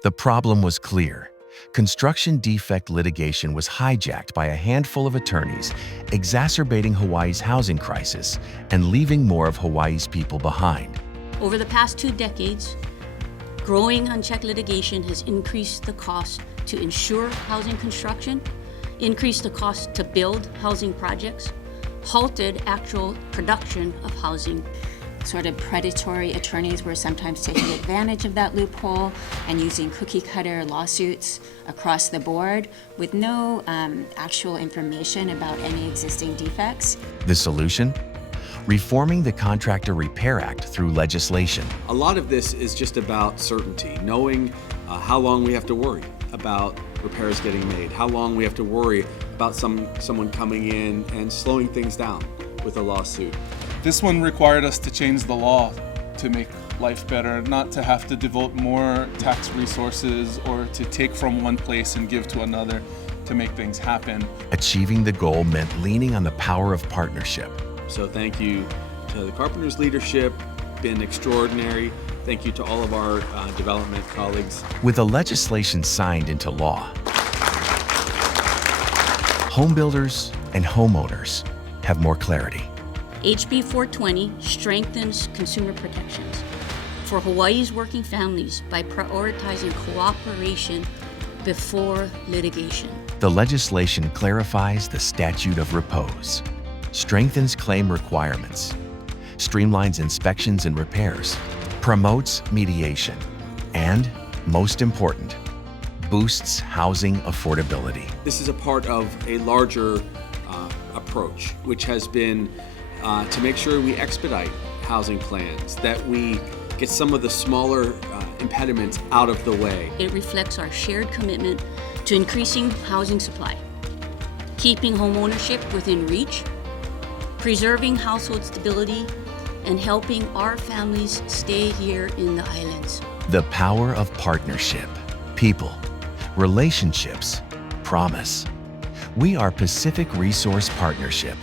The problem was clear. Construction defect litigation was hijacked by a handful of attorneys, exacerbating Hawaii's housing crisis and leaving more of Hawaii's people behind. Over the past 2 decades, growing unchecked litigation has increased the cost to ensure housing construction, increased the cost to build housing projects, halted actual production of housing. Sort of predatory attorneys were sometimes taking advantage of that loophole and using cookie-cutter lawsuits across the board with no actual information about any existing defects. The solution? Reforming the Contractor Repair Act through legislation. A lot of this is just about certainty, knowing how long we have to worry about repairs getting made, how long we have to worry about someone coming in and slowing things down with a lawsuit. This one required us to change the law to make life better, not to have to devote more tax resources or to take from one place and give to another to make things happen. Achieving the goal meant leaning on the power of partnership. So thank you to the Carpenters leadership, been extraordinary. Thank you to all of our development colleagues. With the legislation signed into law, homebuilders and homeowners have more clarity. HB 420 strengthens consumer protections for Hawaii's working families by prioritizing cooperation before litigation. The legislation clarifies the statute of repose, strengthens claim requirements, streamlines inspections and repairs, promotes mediation, and, most important, boosts housing affordability. This is a part of a larger approach, which has been to make sure we expedite housing plans, that we get some of the smaller impediments out of the way. It reflects our shared commitment to increasing housing supply, keeping homeownership within reach, preserving household stability, and helping our families stay here in the islands. The power of partnership, people, relationships, promise. We are Pacific Resource Partnership.